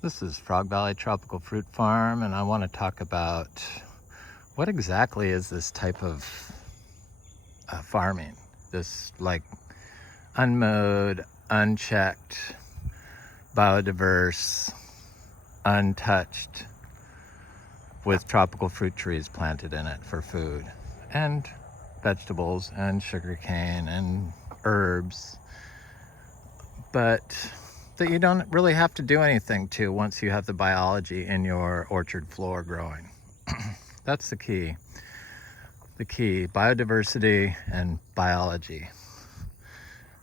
This is Frog Valley Tropical Fruit Farm, and I want to talk about what exactly is this type of farming. This like unmowed, unchecked, biodiverse, untouched, with tropical fruit trees planted in it for food, and vegetables, and sugarcane, and herbs, but that you don't really have to do anything to once you have the biology in your orchard floor growing. That's the key. The key, biodiversity and biology.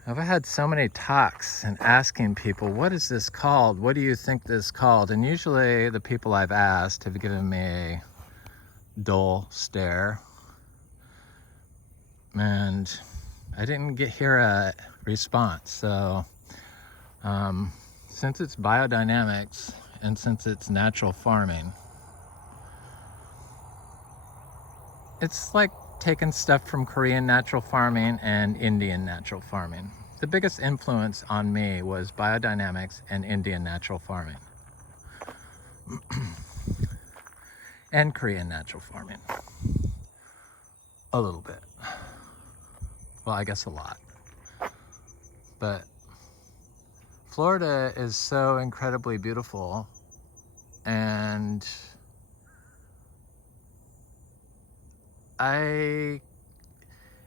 I've had so many talks and asking people, what is this called? What do you think this is called? And usually the people I've asked have given me a dull stare. And I didn't hear a response. So since it's biodynamics and since it's natural farming, it's like taking stuff from Korean natural farming and Indian natural farming. The biggest influence on me was biodynamics and Indian natural farming. And Korean natural farming. A little bit. Well, I guess a lot. But Florida is so incredibly beautiful, and I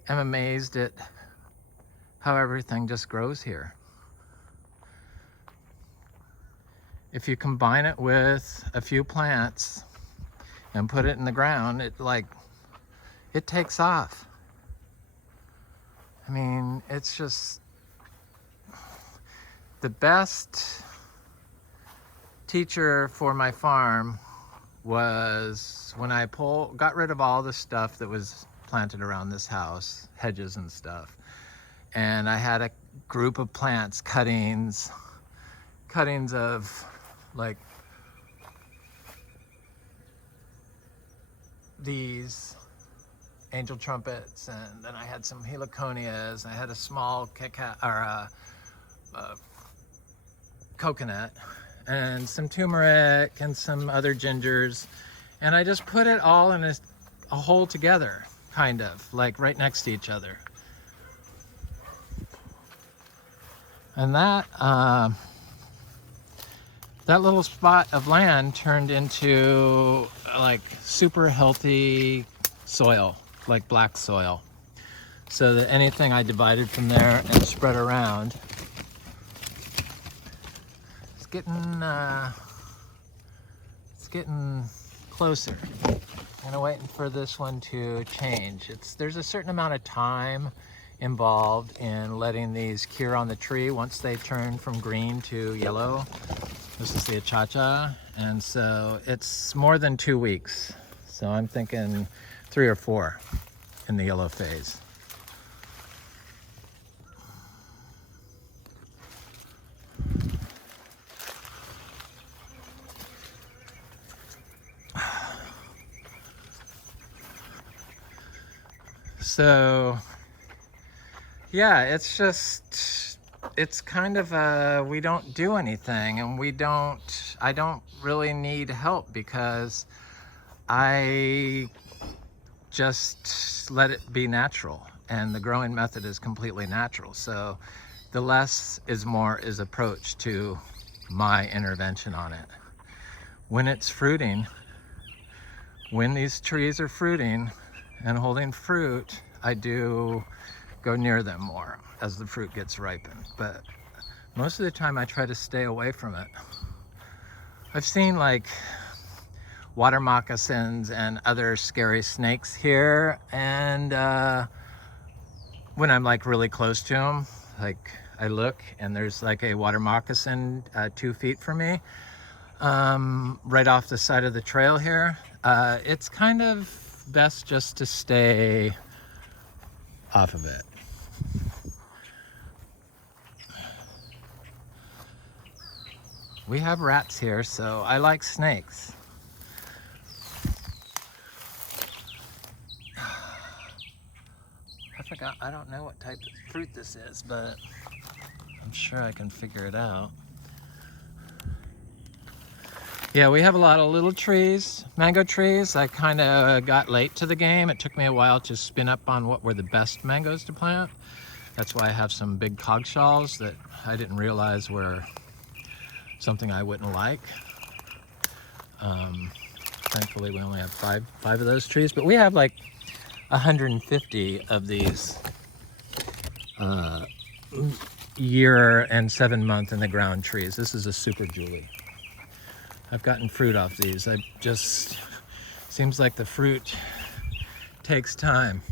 am amazed at how everything just grows here. If you combine it with a few plants and put it in the ground, it takes off. I mean, it's just the best teacher for my farm was when I got rid of all the stuff that was planted around this house, hedges and stuff. And I had a group of plants, cuttings of like these angel trumpets, and then I had some heliconias. I had a small coconut, and some turmeric, and some other gingers, and I just put it all in a hole together, kind of like right next to each other. And that little spot of land turned into like super healthy soil, like black soil, so that anything I divided from there and spread around, it's getting closer. I'm waiting for this one to change. There's a certain amount of time involved in letting these cure on the tree once they turn from green to yellow. This is the achacha, and so it's more than 2 weeks. So I'm thinking 3 or 4 in the yellow phase. So yeah, it's kind of we don't do anything, and I don't really need help because I just let it be natural, and the growing method is completely natural. So the less is more is approach to my intervention on it. When it's fruiting, when these trees are fruiting and holding fruit, I do go near them more as the fruit gets ripened, but most of the time I try to stay away from it. I've seen like water moccasins and other scary snakes here, and when I'm like really close to them, like I look and there's like a water moccasin 2 feet from me, right off the side of the trail here. It's kind of best just to stay off of it. We have rats here, so I like snakes. I forgot, I don't know what type of fruit this is, but I'm sure I can figure it out. Yeah, we have a lot of little trees, mango trees. I kind of got late to the game. It took me a while to spin up on what were the best mangoes to plant. That's why I have some big cogshalls that I didn't realize were something I wouldn't like. Thankfully, we only have five of those trees, but we have like 150 of these year and 7 month in the ground trees. This is a super Julie. I've gotten fruit off these. Seems like the fruit takes time.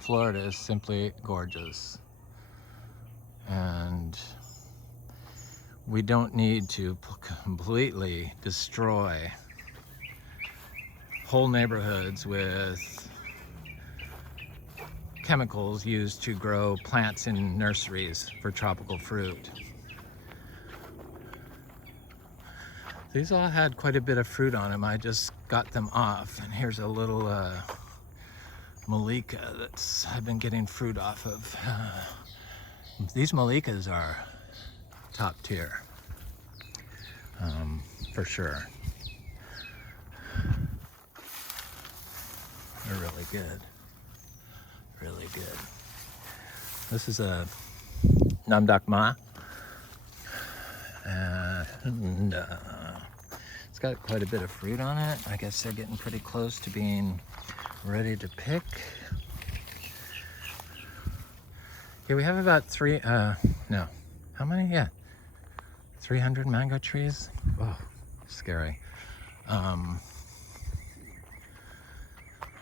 Florida is simply gorgeous. And we don't need to completely destroy whole neighborhoods with chemicals used to grow plants in nurseries for tropical fruit. These all had quite a bit of fruit on them. I just got them off, and here's a little Malika that's I've been getting fruit off of. These Malikas are top tier, for sure. They're really good. Really good. This is a Namdak Ma, and it's got quite a bit of fruit on it. I guess they're getting pretty close to being ready to pick. Yeah, we have about no, how many? Yeah, 300 mango trees. Oh, scary.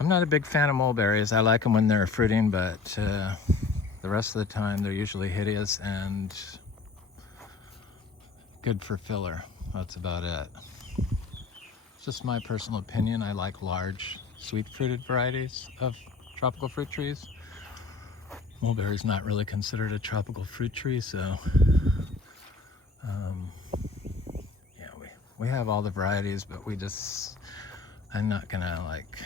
I'm not a big fan of mulberries. I like them when they're fruiting, but the rest of the time they're usually hideous and good for filler. That's about it. It's just my personal opinion. I like large, sweet-fruited varieties of tropical fruit trees. Mulberry's not really considered a tropical fruit tree, so yeah, we have all the varieties, but I'm not gonna like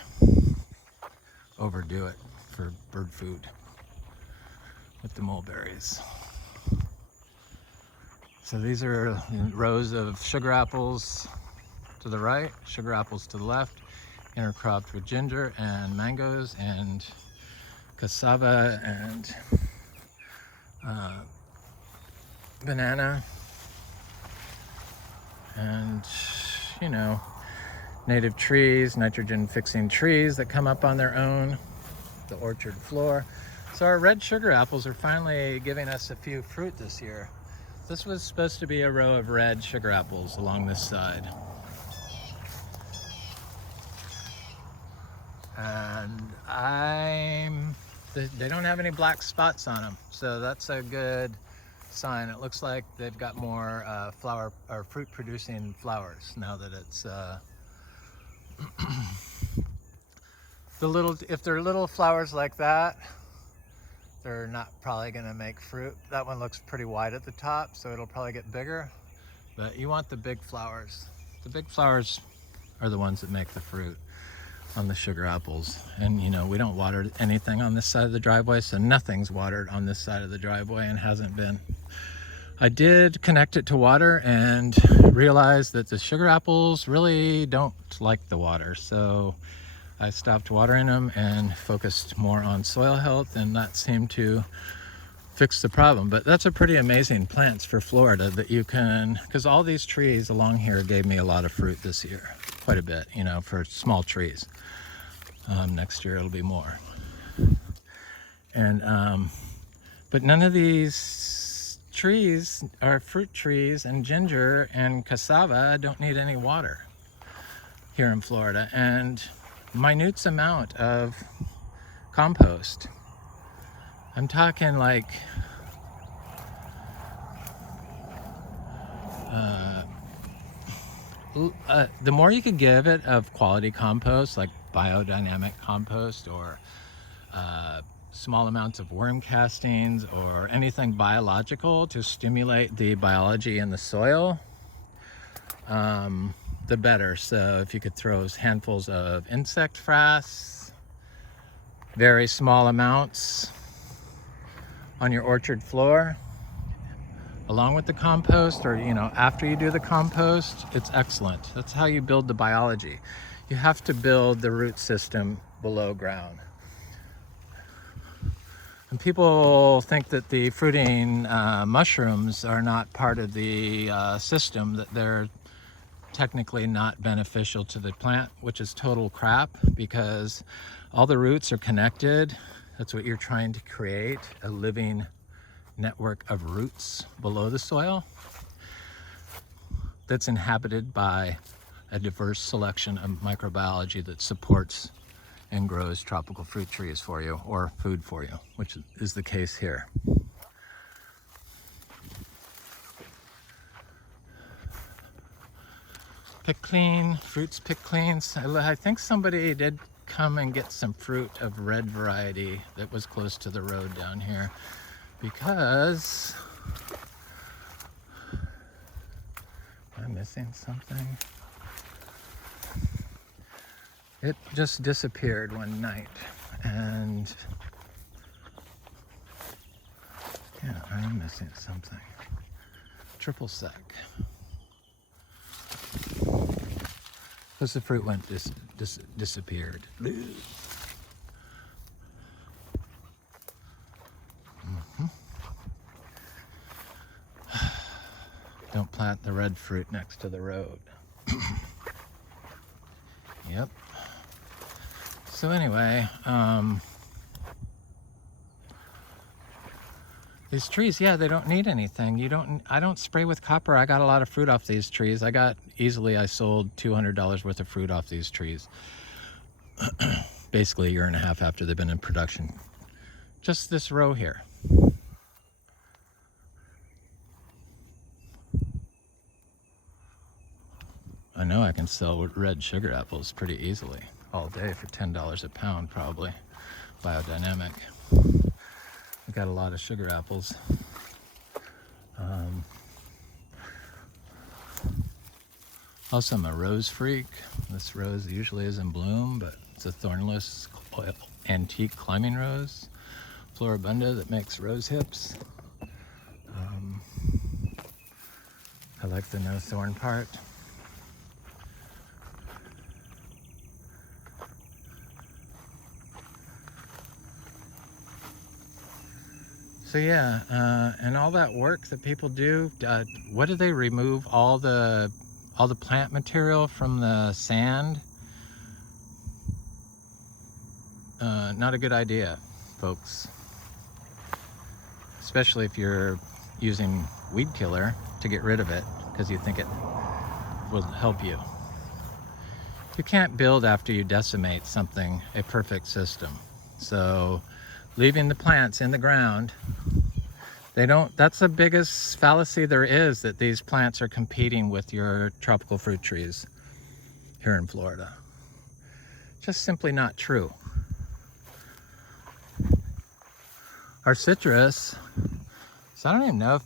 overdo it for bird food with the mulberries. So these are rows of sugar apples to the right, sugar apples to the left, intercropped with ginger and mangoes and cassava and banana, and you know, native trees, nitrogen fixing trees that come up on their own, the orchard floor. So our red sugar apples are finally giving us a few fruit this year. This was supposed to be a row of red sugar apples along this side. And they don't have any black spots on them, so that's a good sign. It looks like they've got more flower or fruit producing flowers now that it's if they're little flowers like that, they're not probably going to make fruit. That one looks pretty wide at the top, so it'll probably get bigger, but you want the big flowers. The big flowers are the ones that make the fruit on the sugar apples. And you know, we don't water anything on this side of the driveway, so nothing's watered on this side of the driveway and hasn't been. I did connect it to water and realized that the sugar apples really don't like the water, so I stopped watering them and focused more on soil health, and that seemed to fix the problem. But that's a pretty amazing plants for Florida that you can, because all these trees along here gave me a lot of fruit this year, quite a bit, you know, for small trees. Next year it'll be more. And but none of these trees are fruit trees, and ginger and cassava don't need any water here in Florida, and minute amount of compost. I'm talking like the more you could give it of quality compost, like biodynamic compost, or small amounts of worm castings, or anything biological to stimulate the biology in the soil, the better. So if you could throw handfuls of insect frass, very small amounts, on your orchard floor, along with the compost, or after you do the compost, it's excellent. That's how you build the biology. You have to build the root system below ground. And people think that the fruiting mushrooms are not part of the system, that they're technically not beneficial to the plant, which is total crap, because all the roots are connected. That's what you're trying to create, a living network of roots below the soil that's inhabited by a diverse selection of microbiology that supports and grows tropical fruit trees for you, or food for you, which is the case here. Pick clean, fruits pick clean. I think somebody did come and get some fruit of red variety that was close to the road down here, because am I missing something? It just disappeared one night, and yeah, I'm missing something. Triple sec. Because the fruit went disappeared. Don't plant the red fruit next to the road. Yep. So anyway, these trees, yeah, they don't need anything. I don't spray with copper. I got a lot of fruit off these trees. I sold $200 worth of fruit off these trees. Basically a year and a half after they've been in production. Just this row here. I know I can sell red sugar apples pretty easily all day for $10 a pound, probably. Biodynamic. I got a lot of sugar apples. Also, I'm a rose freak. This rose usually is in bloom, but it's a thornless antique climbing rose, Floribunda, that makes rose hips. I like the no thorn part. So yeah, and all that work that people do, what do they remove? All the plant material from the sand? Not a good idea, folks. Especially if you're using weed killer to get rid of it, because you think it will help you. You can't build after you decimate something, a perfect system. So leaving the plants in the ground, that's the biggest fallacy there is, that these plants are competing with your tropical fruit trees here in Florida. Just simply not true. Our citrus, so I don't even know if,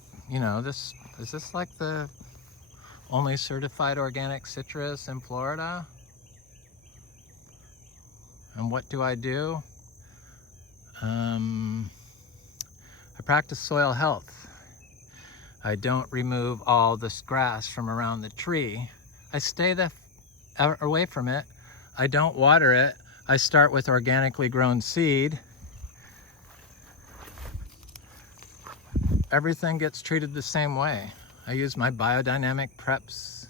is this like the only certified organic citrus in Florida? And what do I do? I practice soil health. I don't remove all this grass from around the tree. I stay away from it. I don't water it. I start with organically grown seed. Everything gets treated the same way. I use my biodynamic preps,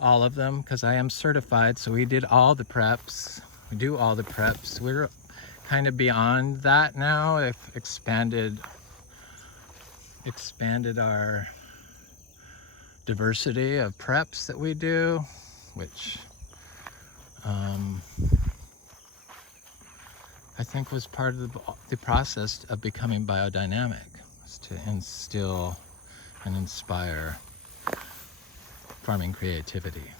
all of them, because I am certified. So we did all the preps. We do all the preps. We're kind of beyond that now. I've expanded our diversity of preps that we do, which I think was part of the process of becoming biodynamic, was to instill and inspire farming creativity.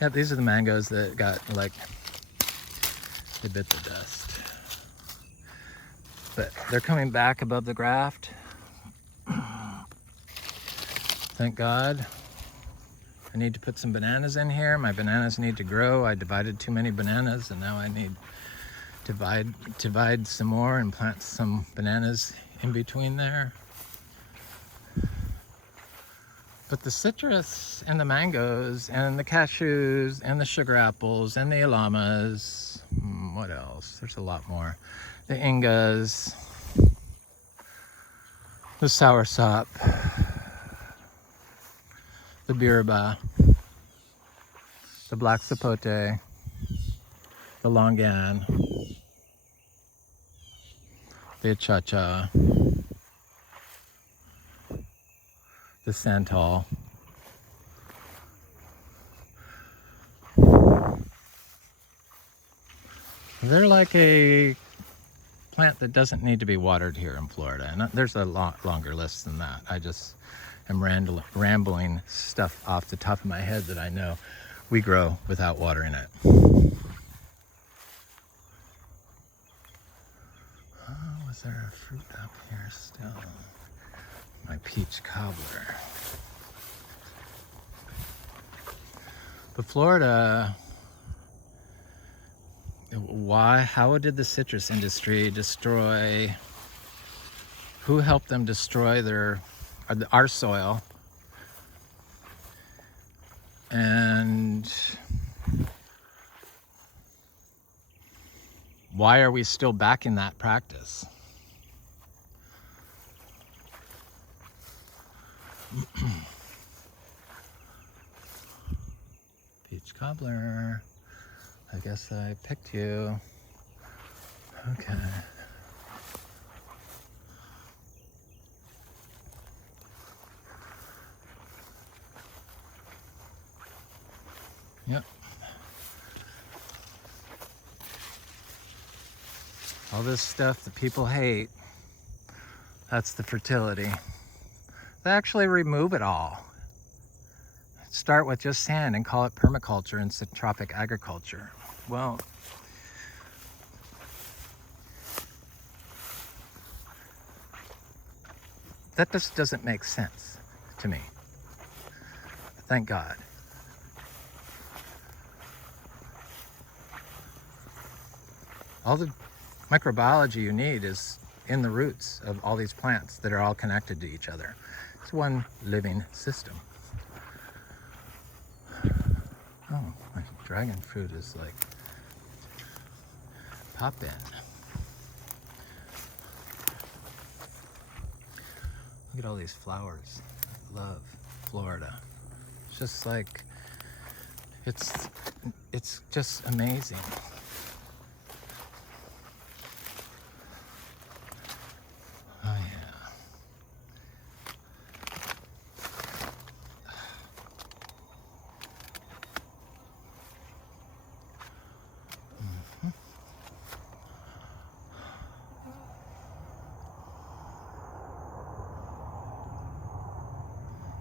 Yeah, these are the mangoes that got, they bit the dust. But they're coming back above the graft. Thank God. I need to put some bananas in here. My bananas need to grow. I divided too many bananas, and now I need divide some more and plant some bananas in between there. But the citrus and the mangoes and the cashews and the sugar apples and the llamas, what else? There's a lot more. The ingas, the soursop, the birba, the black sapote, the longan, the achacha, the santal. They're like a plant that doesn't need to be watered here in Florida. And there's a lot longer list than that. I just am rambling stuff off the top of my head that I know we grow without watering it. Oh, was there a fruit up here still? My peach cobbler. But Florida, how did the citrus industry destroy, who helped them destroy our soil? And why are we still backing that practice? Peach cobbler, I guess I picked you. Okay. Yep. All this stuff that people hate, that's the fertility. They actually remove it all. Start with just sand and call it permaculture instead of tropic agriculture. Well, that just doesn't make sense to me. Thank God. All the microbiology you need is in the roots of all these plants that are all connected to each other. It's one living system. Oh, my dragon fruit is like pop in. Look at all these flowers. I love Florida. It's just like, it's just amazing. Oh yeah.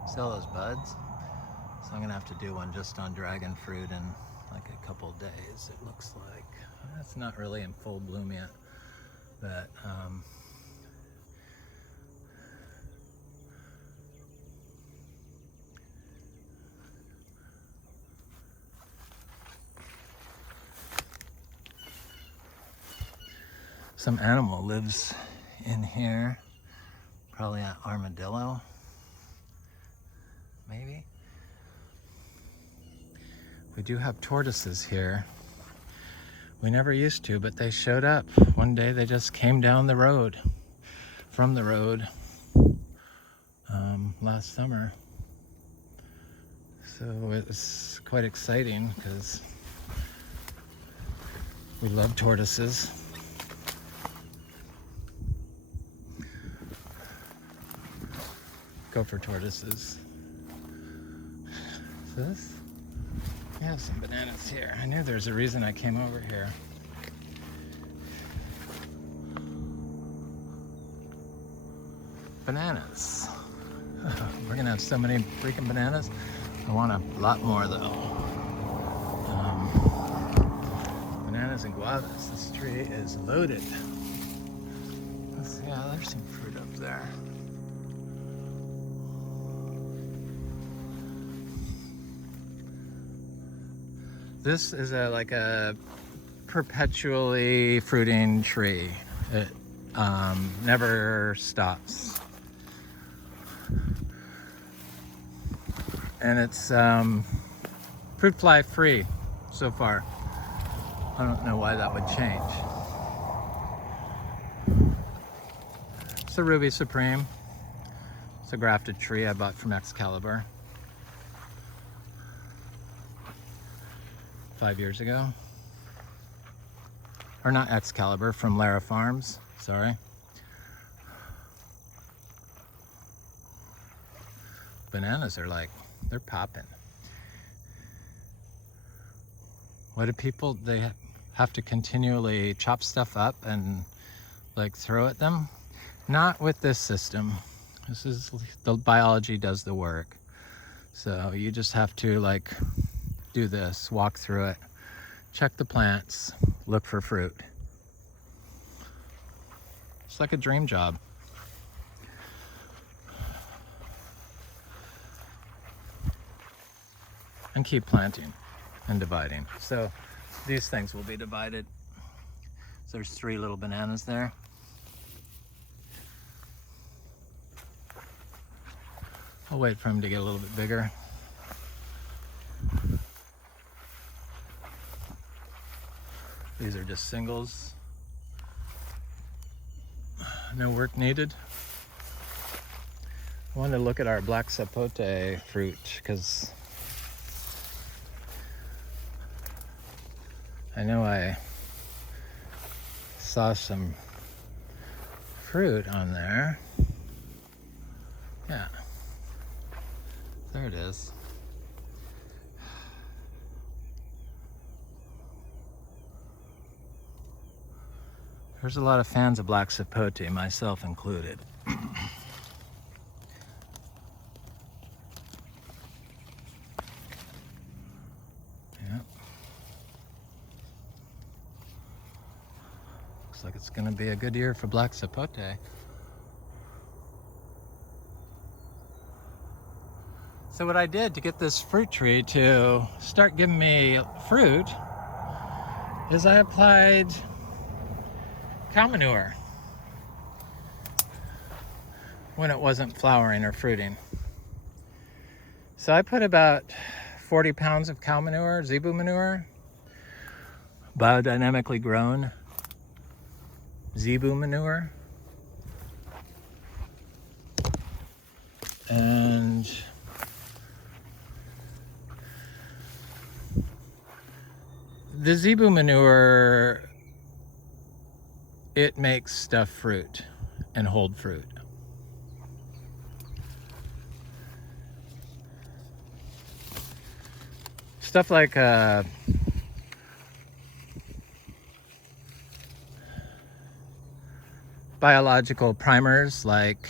Sell those buds. So I'm gonna have to do one just on dragon fruit in like a couple of days, it looks like. It's not really in full bloom yet, but some animal lives in here, probably an armadillo, maybe. We do have tortoises here. We never used to, but they showed up. One day they just came down the road, from the road, last summer. So it was quite exciting because we love tortoises. Go for tortoises. So this, we have some bananas here. I knew there's a reason I came over here. Bananas. We're gonna have so many freaking bananas. I want a lot more though. Bananas and guavas. This tree is loaded. Yeah, there's some fruit up there. This is like a perpetually fruiting tree. It never stops. And it's fruit fly free so far. I don't know why that would change. It's a Ruby Supreme. It's a grafted tree I bought from Excalibur 5 years ago. Or not Excalibur, from Lara Farms, sorry. Bananas are like, they're popping. Why do people, they have to continually chop stuff up and like throw at them? Not with this system. This is, the biology does the work. So you just have to like do this, walk through it, check the plants, look for fruit. It's like a dream job. And keep planting and dividing. So these things will be divided. So there's 3 little bananas there. I'll wait for them to get a little bit bigger. These are just singles. No work needed. I wanted to look at our black sapote fruit because I know I saw some fruit on there. Yeah, there it is. There's a lot of fans of black sapote, myself included. Yeah. Looks like it's gonna be a good year for black sapote. So what I did to get this fruit tree to start giving me fruit is I applied cow manure when it wasn't flowering or fruiting. So I put about 40 pounds of cow manure, zebu manure, biodynamically grown zebu manure. And the zebu manure, it makes stuff fruit and hold fruit. Stuff like biological primers like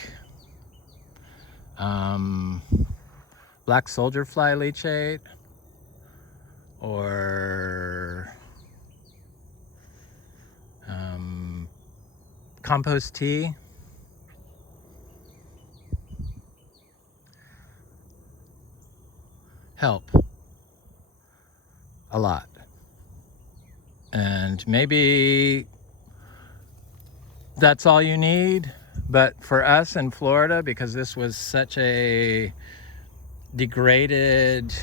black soldier fly leachate or compost tea. Help a lot. And maybe that's all you need, but for us in Florida, because this was such a degraded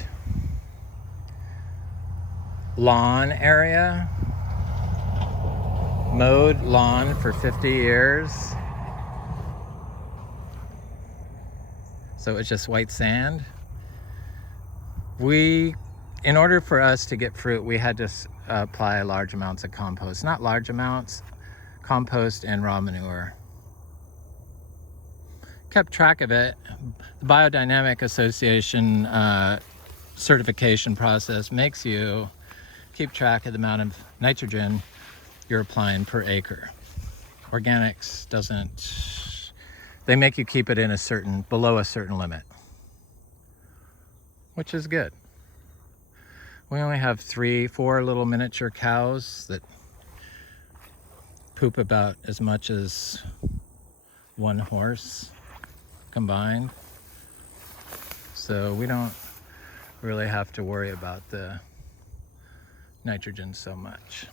lawn area, mowed lawn for 50 years, so it's just white sand. In order for us to get fruit, we had to apply large amounts of compost. Not large amounts, compost and raw manure. Kept track of it. The Biodynamic Association certification process makes you keep track of the amount of nitrogen you're applying per acre. Organics doesn't. They make you keep it in below a certain limit, which is good. We only have 4 little miniature cows that poop about as much as 1 horse combined. So we don't really have to worry about the nitrogen so much.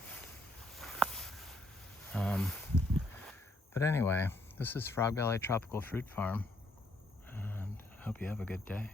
But anyway, this is Frog Valley Tropical Fruit Farm, and I hope you have a good day.